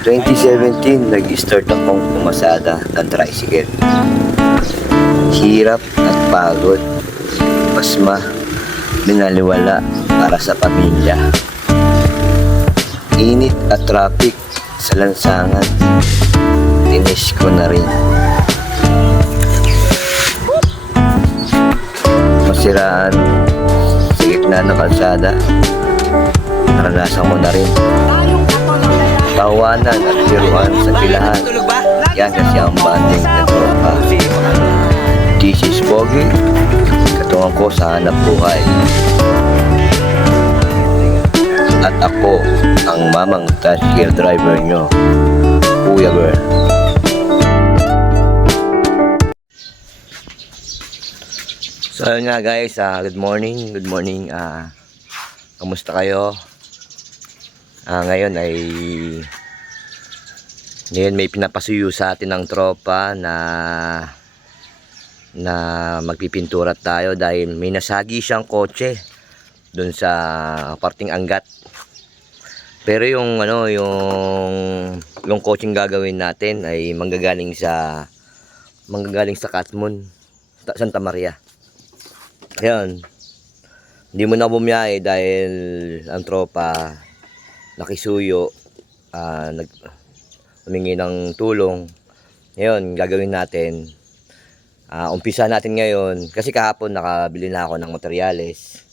2017, nag-start akong pumasada ng tricycle. Hirap at pagod. Pasma, binaliwala para sa pamilya. Init at traffic sa lansangan. Tinis ko na rin. Masiraan sa gitna ng kalsada. Naranasan ko na rin. Tawanan at tiruan sa pilahan. Yan kasi ang banding ng tropa. This is Pogi. Katungan ko sa hanap buhay. At ako ang mamang tricycle driver nyo, Kuya Girl. So ayun nga guys, good morning. Kamusta kayo? Ngayon may pinapasuyo sa atin ng tropa na magpipintura tayo dahil may nasagi siyang kotse dun sa parting Angat. Pero yung kotseng gagawin natin ay manggagaling sa Katmon, Santa Maria. Ayun, hindi mo na bumiyahe dahil ang tropa nakisuyo, humingi ng tulong. Ngayon, gagawin natin, umpisa natin ngayon, kasi kahapon nakabili na ako ng materyales.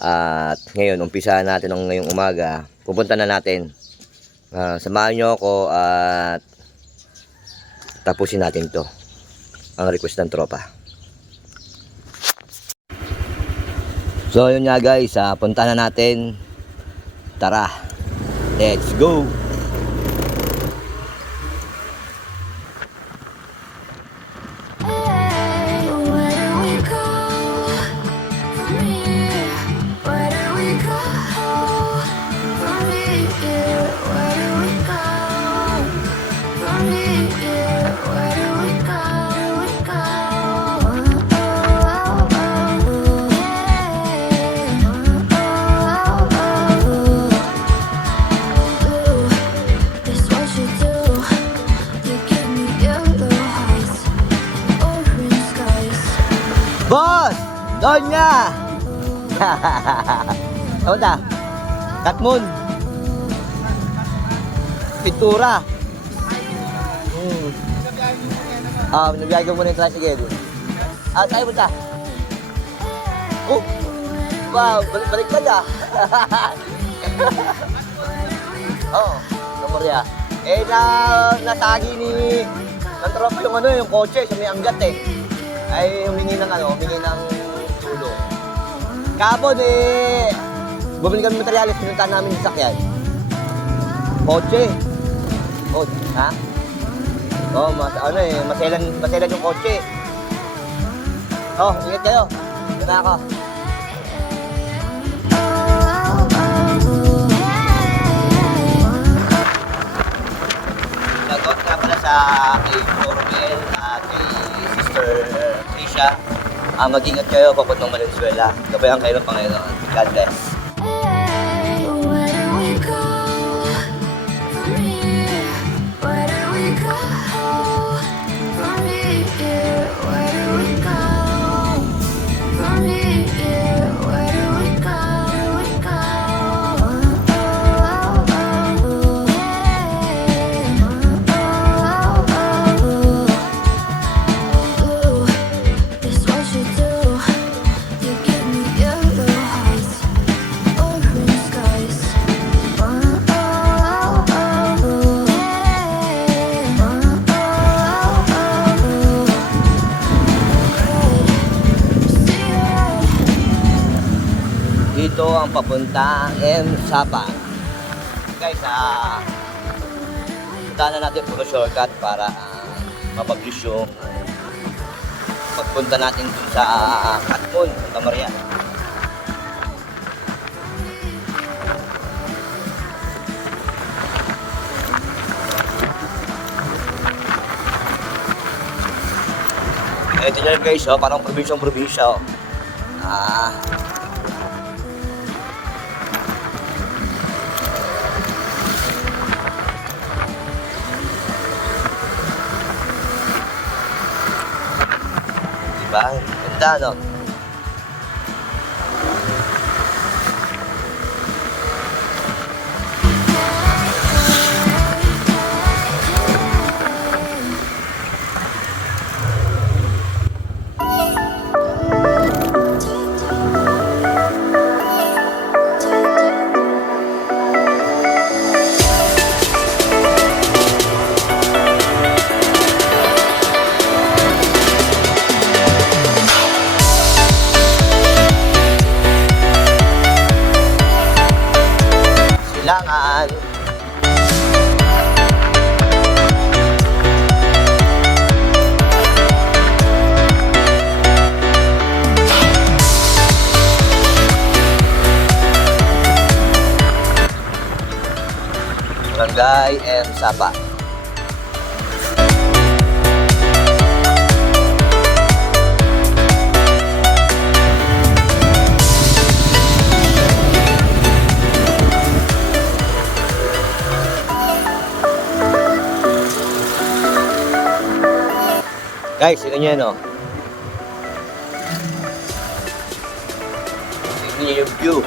At ngayon, umpisa natin ngayong umaga. Pupunta na natin. Samahan nyo ako at tapusin natin to, ang request ng tropa. So yun nga guys, punta na natin. Tara, let's go. Boss! Doon nga! Ano na? Katmon! Pintura! Nabiyay ko muna yung tricycle. Tayo punta! Oh! Wow! Balik ka na! Maria. Nasagi ng tropa yung kotse sa may Angat ay humingi ng tulong. Kapon bumili kami materyales, pinunta namin yung sakyan. Kotse. Ha? Maselan yung kotse. Ingat kayo. Dito ako. Nagot nga pala sa kay Formel at kay Sister Trisha. Mag-ingat kayo papuntang Valenzuela. Gabayan kayo ng Panginoon. God bless. Dito ang papuntang Sapa. Guys, punta na natin puro shortcut para mapabilis yung pagpunta natin dun sa Katmon, Santa Maria. Ito nyo guys, parang probinsyong-probinsya. Diba? Ganda, no? Silangan. Barangay M. Sapa. Guys, tignan nyo yan, oh. Tignan nyo yung view.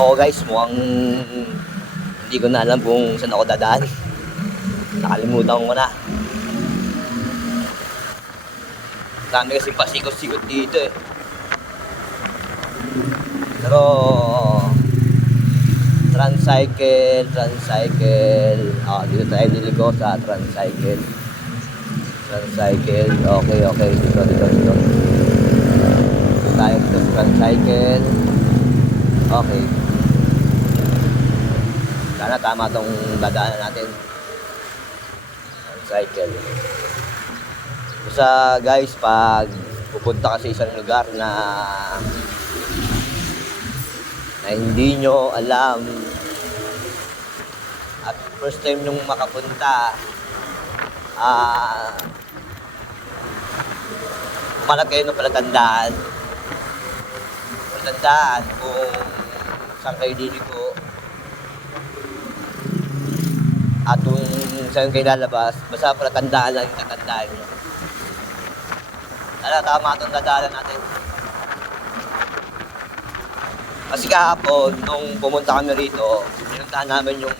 Ako guys, mukhang hindi ko na alam kung saan ako dadaan. Nakalimutan ko na. Dami kasi pasikot-sikot dito eh. Pero tricycle. Dito tayo liliko sa tricycle. Okay. Dito. Dito tayo dito sa tricycle. Okay. Sana tama tong dadaanan natin. Cycle. Sa guys, pag pupunta ka sa isang lugar na hindi nyo alam at first time nung makapunta, kumalag kayo ng palatandaan kung saan kayo liliko at kung saan kayo lalabas. Basta palatandaan lang yung tatandaan nyo. Tama itong dadaanan natin. Kasi kahapon, nung pumunta kami rito, pinuntahan namin yung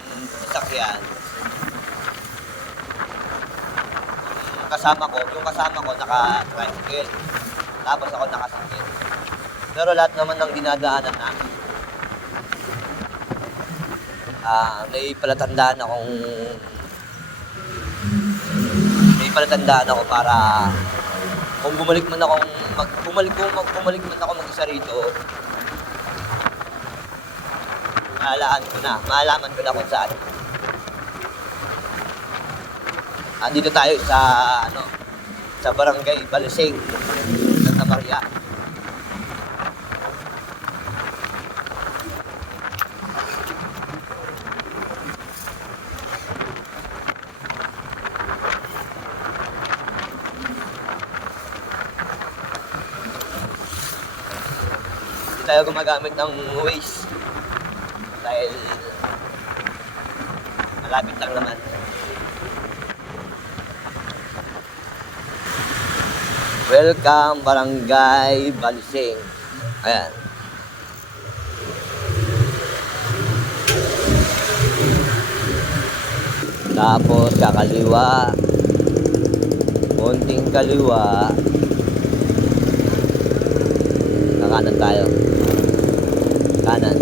sasakyan. Yung kasama ko naka-tricycle. Tapos ako nakasakit. Pero lahat naman ng dinadaanan namin, may palatandaan ako para kung bumalik man ako mag-isa rito, maalaman ko na kung saan. Andito tayo sa Barangay Balising, Santa Maria. Tayo gumagamit ng Waze dahil malapit lang naman. Welcome Barangay Balising. Ayan. Tapos kakaliwa, konting kaliwa, kakanan tayo. Kanan.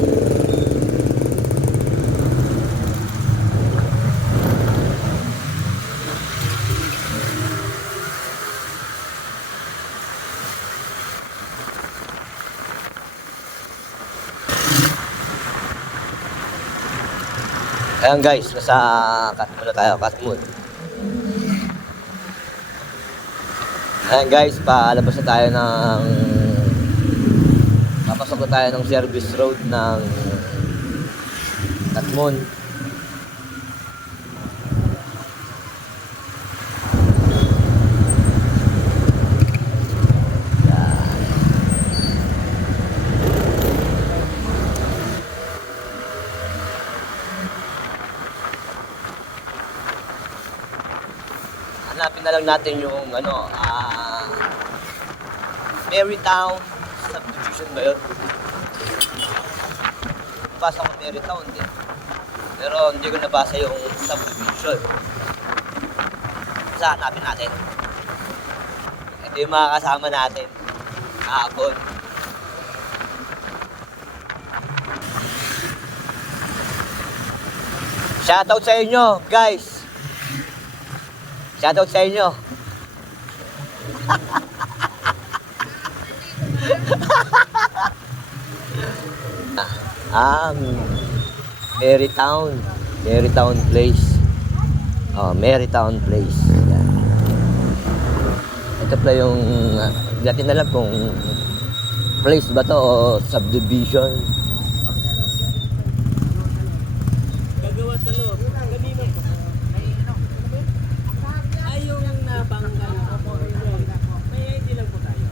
Ayan guys, nasa Katmon na tayo, Katmon. Ayan guys, palabas na tayo ng papasok na tayo ng service road ng Katmon. Hanapin na lang natin yung Marytown subdivision ba yun? Nabasa ko Marytown din. Pero hindi ko nabasa yung subdivision. Basta hanapin natin. Ito yung mga kasama natin kahapon. Shoutout sa inyo guys. Shoutout sa inyo. Marytown Place. Oh, Marytown Place. Yan. Ito pala yung hindi natin alam kung place ba to o subdivision. Gagawa sa loob. Kanina po. Ay, yung nabanggal po. May ID lang po tayo.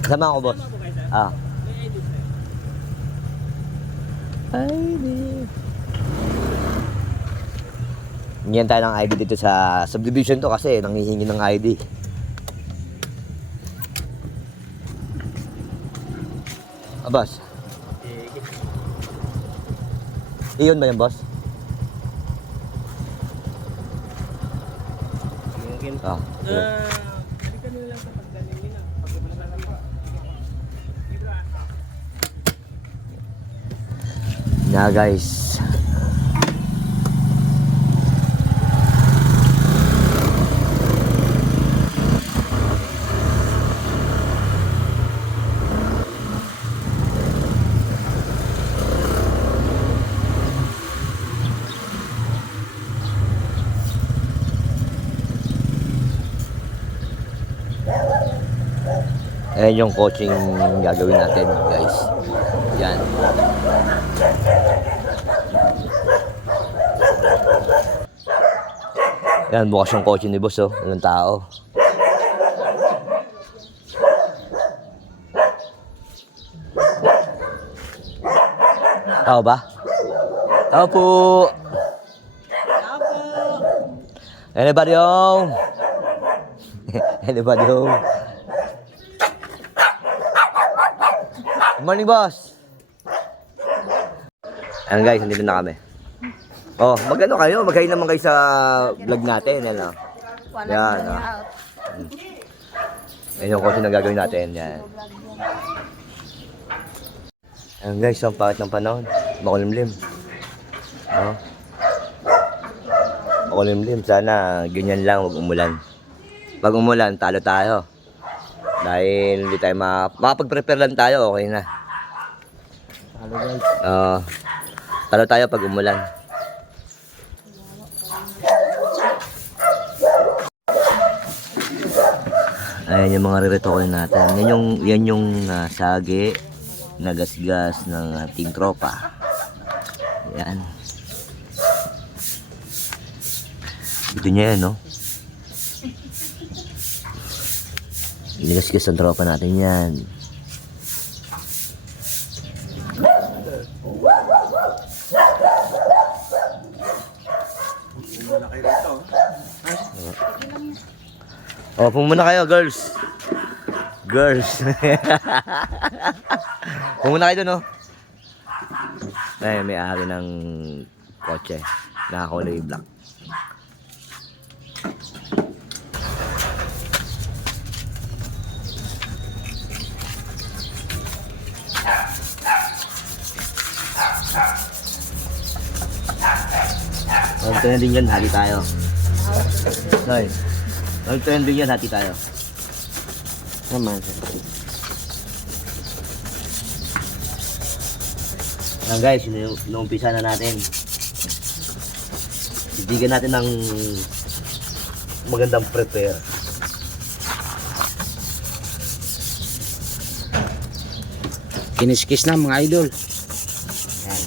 Kasama ako, boss. Tama po kayo, sir? Ah. May ID, sir. ID. Hingihan tayo ng ID dito sa subdivision to kasi nanghihingi ng ID. Ah, boss. Iyon ba yan, boss? Ah. Halika nyo lang sa pagdaling nila. Pagkabalasan po. Libra. Na guys. Ayan yung coaching gagawin natin guys. Yan. Yan, bukas yung coaching ni boss oh. Walang tao. Tao ba? Tao po! Anybody home? Anybody home? Good morning, boss. Ayan guys, nandito na kami. Oh, magano kayo? Magkain naman kayo sa vlog natin, ano? Yan, oh. Ayan yung coaching na gagawin natin, yan. Ayan guys, ang pangit ng panahon. Makulimlim. Oh. Makulimlim, sana ganyan lang, huwag umulan. Pag umulan, talo tayo. Dahil hindi tayo makapag-prepare lang tayo, okay na. Talo guys. Talo tayo pag umulan. Ayan yung mga riretokin natin. Yan yung sagi na gasgas ng ating tropa. Yan. Ito niya yan, no? Inigasgas ang tropa natin yan. Oh, pumuna kayo, girls. Girls. Pumuna kayo dun, oh. Ay, may ari ng kotse. Nakakulay black. Ito na din yan, hati tayo. Nice. Ito na din yan, hati tayo. Naman. Ayan guys, inuumpisa na natin. Bibigyan natin ng magandang prepare. Kiniskis na mga idol. Yan.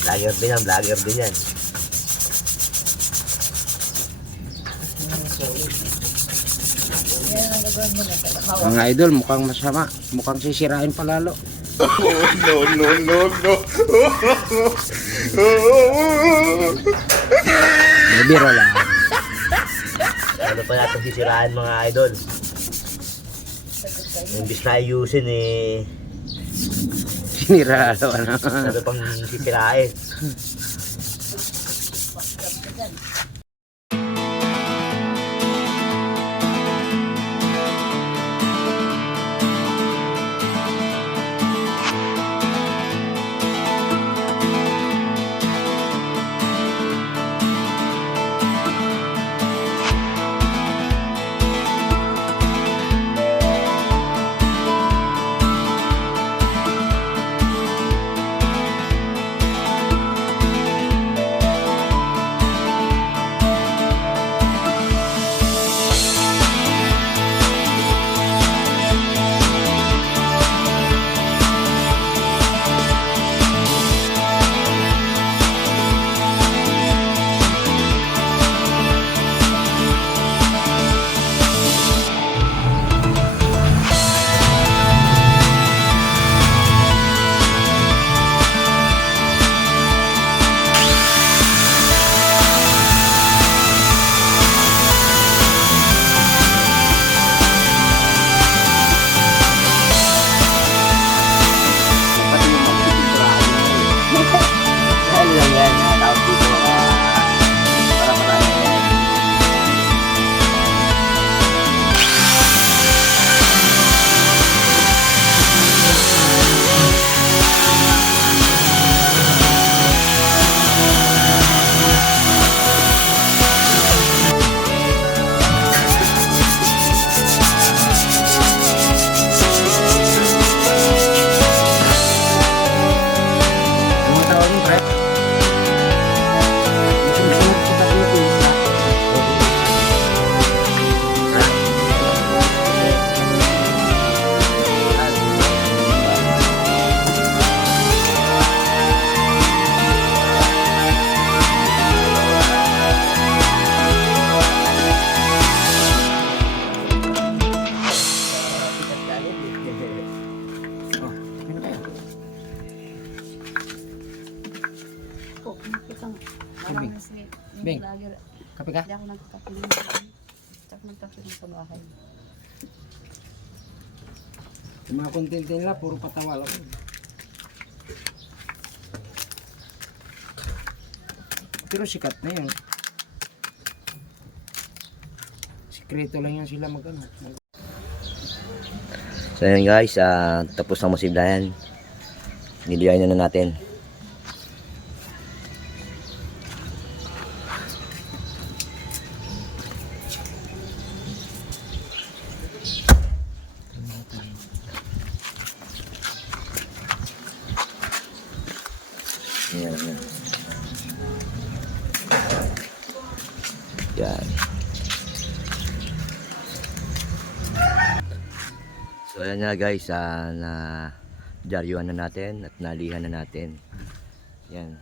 Vlogger din yan, vlogger din yan. Mga idol, mukhang masama. Mukhang sisirain palalo. May biro lang. Ano pa natin sisiraan mga idol? Imbis na ayusin eh, Sinira ano. ano pang sisirain. Ano lang yan, tawag dito, para marami yan. Ano tawag mo, pre? Sunod-sunod ko tayo ito. Oh, ano kaya? Po, kitang Bing. Bing. Kape ka? Hindi ako nagkakapiling. Hindi ako nagkakapiling sa bahay. Yung mga content nila, puro patawa lang. Pero sikat na yun. Sikreto lang yan sila mag-ano. So yun guys, tapos na masiblayan. Niliyain na natin. Yan, yan. Yan. So ayan na guys, na jaryuhan na natin at nalihan na natin. Yan.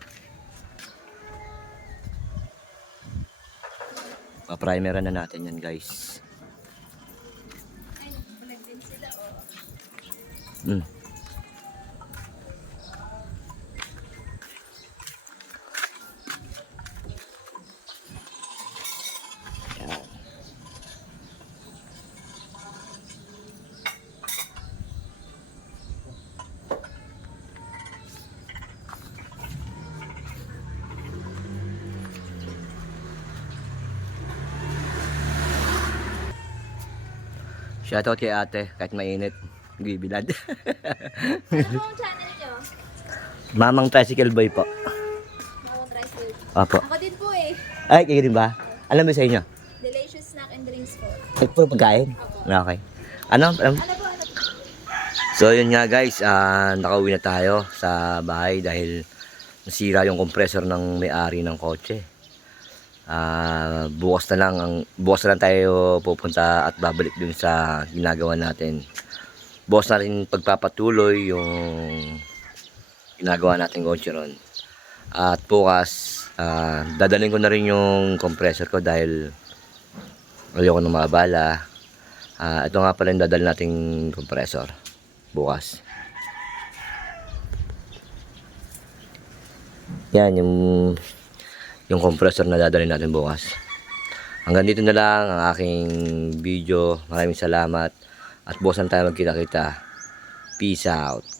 Pa-primeran na natin yan guys. Mm. Yan. Shoutout kay ate, kahit mainit. Gibilad. Ano ang channel nyo? Mamang Tricycle Boy po. Mawang Tricycle. Opo. Ako din po eh. Ay, kayo din ba? Alam mo sa inyo? Delicious snack and drinks po. Ay, puro pagkain? Opo. Okay. Ano? Ano po? Ano po? So yun nga guys, nakauwi na tayo sa bahay dahil nasira yung compressor ng may-ari ng kotse. Bukas na lang tayo pupunta at babalik dun sa ginagawa natin. Bukas na rin pagpapatuloy yung ginagawa natin kotse ron. At bukas, dadalhin ko na rin yung compressor ko dahil ayoko na mabala. Ito nga pala yung dadalhin nating compressor bukas. Yan yung compressor na dadalhin natin bukas. Hanggang dito na lang ang aking video. Maraming salamat at bukas na tayo magkita-kita. Peace out.